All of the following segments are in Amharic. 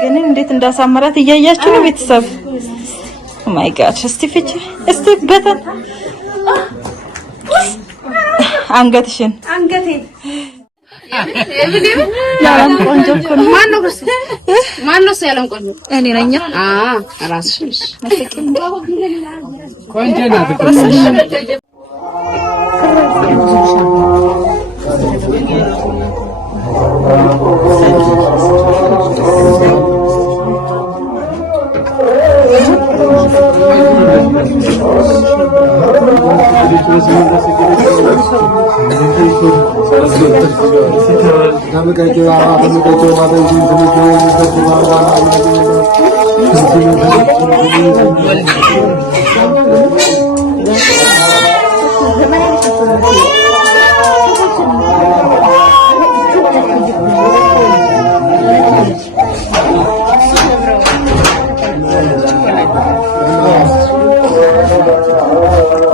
ግን እንዴት እንዳሳመራት እያያችሁ ነው ቤተሰብ ኦ ማይ ጋድ እስቲ ፍቺ እስቲ በተን አንገቴን ያለም ቆንጆ ማነው ያለም ቆንጆ እኔ ነኝ ራስሽ ቆንጆ ናት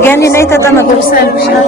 ገኒ ላይ ተጠመቁ ሰልብሻል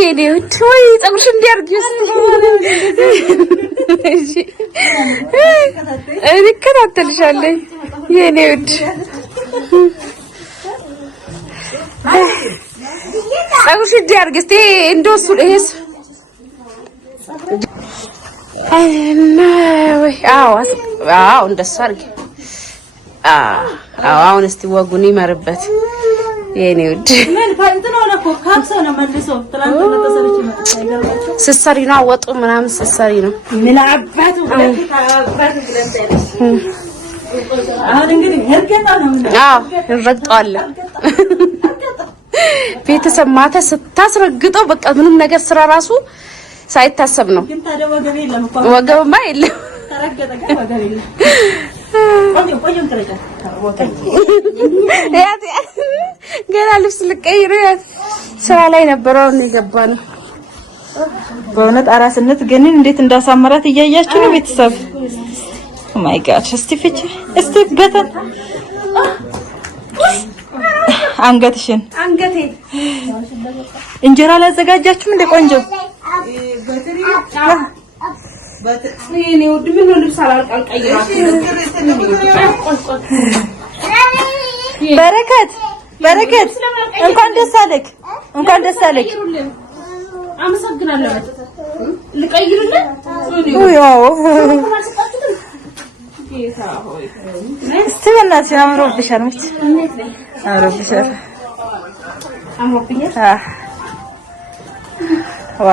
የኔው ቶይ ፀጉርሽ እንዲያርግስ እሺ እኔ ከታተልሻለሁ የኔው ፀጉርሽ እንዲያርግስ እንደሱ እህስ እና ወይ አዎ እንደሱ አርጊ አሁን እስቲ ወጉን ይመርበት የኔው ምን ፈንተና ነው ካክሰው ነው መልሶ ትላንትና ተሰርች መጣ ስሰሪ ነው ወጡ ምናምን ስሰሪ ነው ምን አባቱ አባቱ ብለንታለሽ አሁን እንግዲህ ህርገጣ ነው ይረግጣል ቤተሰብ ማታ ስታስረግጠው በቃ ምንም ነገር ስራ ራሱ ሳይታሰብ ነው ግን ታዲያ ወገብ የለም እኮ ወገብማ የለም ተረገጠ ግን ወገብ የለም ቆየን ከረጋ ገና ልብስ ልቀይር ስራ ላይ ነበረው ነው የገባነው በእውነት አራስነት ግን እንዴት እንዳሳመራት እያያችሁ ነው ቤተሰብ ኦ ማይ ጋድ እስቲ ፍቺ እስቲ በተን አንገቴን እንጀራ ላዘጋጃችሁ እንደ ቆንጆ በትሪኔ ወድ ምን ነው ልብስ አልቀይራችሁ በረከት እንኳን ደስ አለክ አመሰግናለሁ ልቀይርልህ ያው ጌታ ሆይ እስቲ በእናትሽ አምሮብሻል ዋ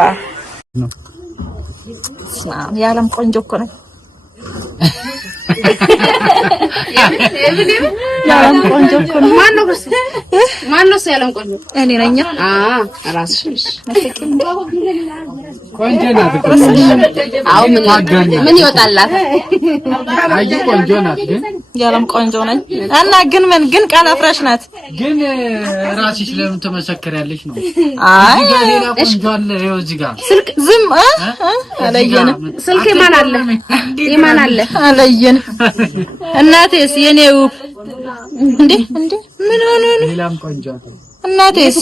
ያለም ቆንጆ እኮ ነው ያለም ቆንጆ እኮ ነው ማነው ያለም ቆንጆ እኔ ነኝ ራስሽ ቆንጆ ናት አው ምን ይወጣላት አይ ቆንጆ ናት ግን ያለም ቆንጆ ነኝ እና ግን ቃል አፍራሽ ናት ግን ራስሽ ለምን ተመሰከሪያለሽ ነው አይ ቆንጆ አለ ይኸው እዚህ ጋር ስልክ ዝም አለየን ስልክ የማን አለ አለየን እናቴስ የኔው እንዴ ምን ሆነ ሌላም ቆንጆ እናቴስ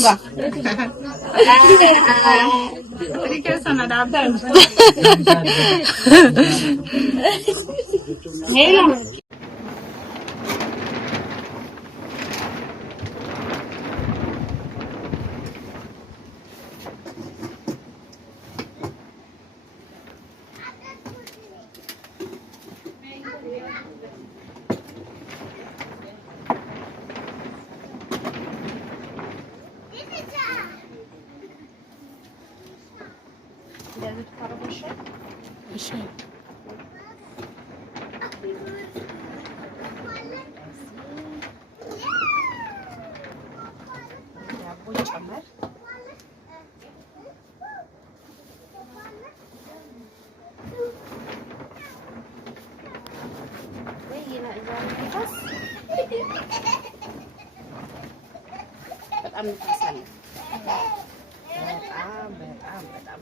በጣም ታሳለ በጣም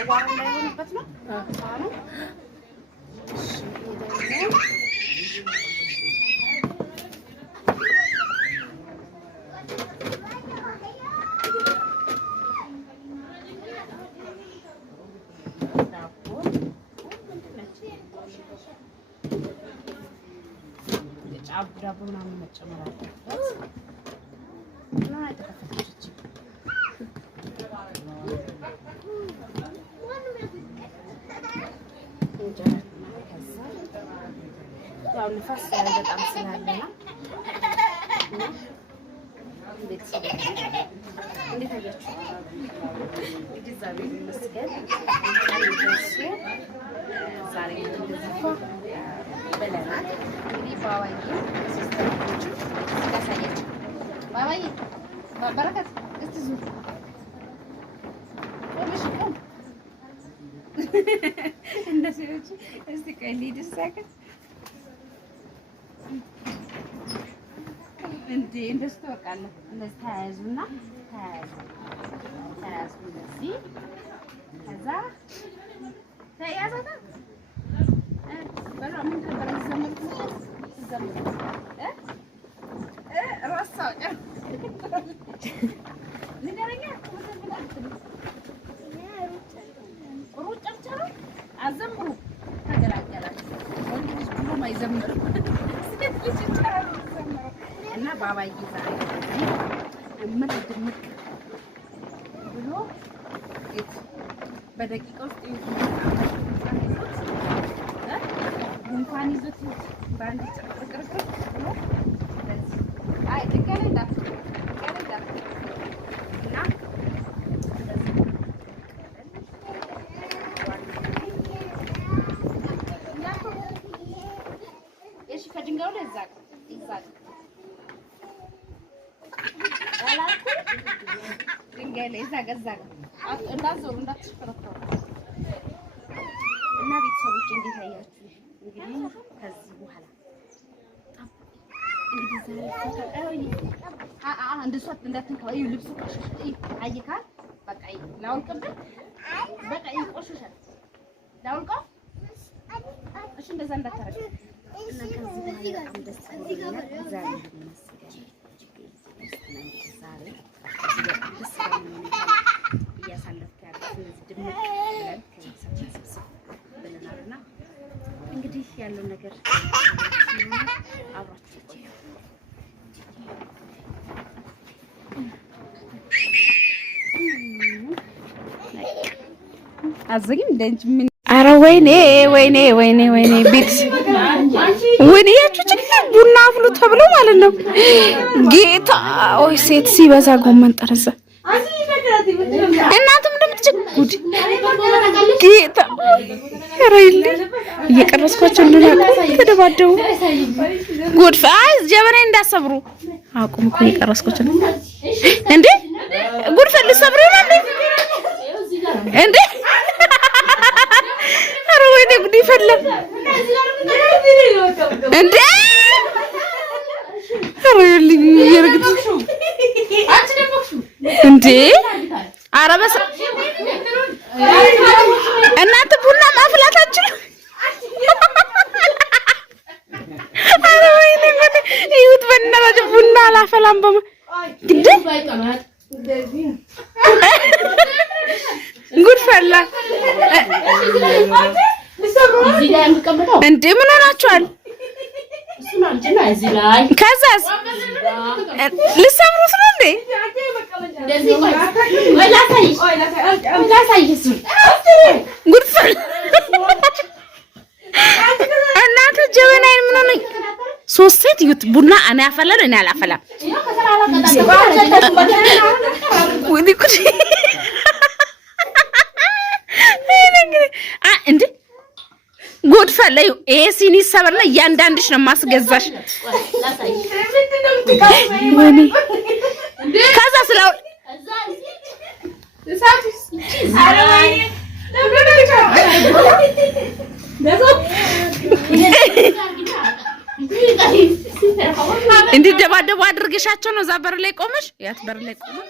ያዋራ እንዳይሆንበት ነው። ዳቦ ምናምን መጨመር አለበት እና አይተከፈተች ያው ንፋስ በጣም ስላለና ቤተሰብ እንዴት አያችሁ? እንግዲህ ዛሬ መስገድ ዛሬ እንደዚህ በለናል። እንግዲህ ባባዬ ሲስተሮቹ ያሳያችሁ። ባባዬ በረከት እስቲ ዙር ወልሽ ቆም እንደዚህ እስቲ ቀሊድ ሳከ እንዴ እንደሱ ተወቃለሁ። እንደዚህ ተያያዙና ተያያዙ እንደዚህ ከዛ ተያያዛታ በራ ምን ከበረ ዘመድ ራሳው ንገረኛ ሩጫ ብቻ ነው አዘምሩ ተገላገላችሁ ወንድ ልጅ ብሎ ማይዘምር ሴት ልጅ ይቻላል እና ባባዬ ዛሬ ምን ድምቅ ብሎ በደቂቃ ውስጥ ጉንፋን ይዞት በአንድ ጭቅርቅርቅር ብሎ አይ ድጋሜ እንዳትል እና እሺ ከድንጋዩ ላይ እዛ ድንጋይ ላይ እዛ እንዳትዞሩ እንዳትሽከረከሩ እና ቤተሰቦች እንዴት አያችሁ? እንግዲህ ከዚህ በኋላ እንደሷ እንዳትንካው ልብሱ አይካል በቃ ላውልቅብን በቃ ይቆሽሻል ላውልቀው እሺ እንደዛ እንዳታረግ እና ከዚህ በኋላ በጣም ደስ ይላል ዛሬ ዛሬ ደስ እያሳለፍኩ ያለው ድምቅ ብለን ከቤተሰብ ብለናልና እንግዲህ ያለው ነገር አብራችሁ አዘግም እንደንጂ ምን አረ ወይኔ ቤት ወዲያችሁ ጭቅጭቅ ቡና አፍሉ ተብሎ ማለት ነው። ጌታ ኦይ ሴት ሲበዛ ጎመን ጠረሰ እናንተም እንደምትጭጉድ ጌታ ረይል እየቀረስኳቸው እንደናቀ ተደባደቡ ጉድ ፋይዝ ጀበና እንዳሰብሩ አቁም እኮ እየቀረስኳቸው እንዴ ጉድ ፈል ሰብሩ እንዴ አረ ወይኔ ጉድ ይፈላ እንዴ አረ ይልኝ ይርግጥ አንቺ ደምኩሽ እንዴ አረ በስ እናንተ ቡና ማፍላታችሁ ሰላም ግድ ጉድ ፈላ እንዴ ምን ሆናችኋል? ከዛስ ልሰብሩት ነው እንዴ? ጉድ ፈላ እናንተ ጀበናዬን ምን ሆነ? ሶስት ሴት ይዩት ቡና እኔ አፈላል እኔ አላፈላም። እንዴ ጉድ ፈላ ይሄ ሲኒ ሰበርና እያንዳንድሽ ነው ማስገዛሽ። ከዛ ስላው እንዲደባደቡ አድርገሻቸው ነው እዛ በር ላይ ቆመሽ ያት በር ላይ ቆመሽ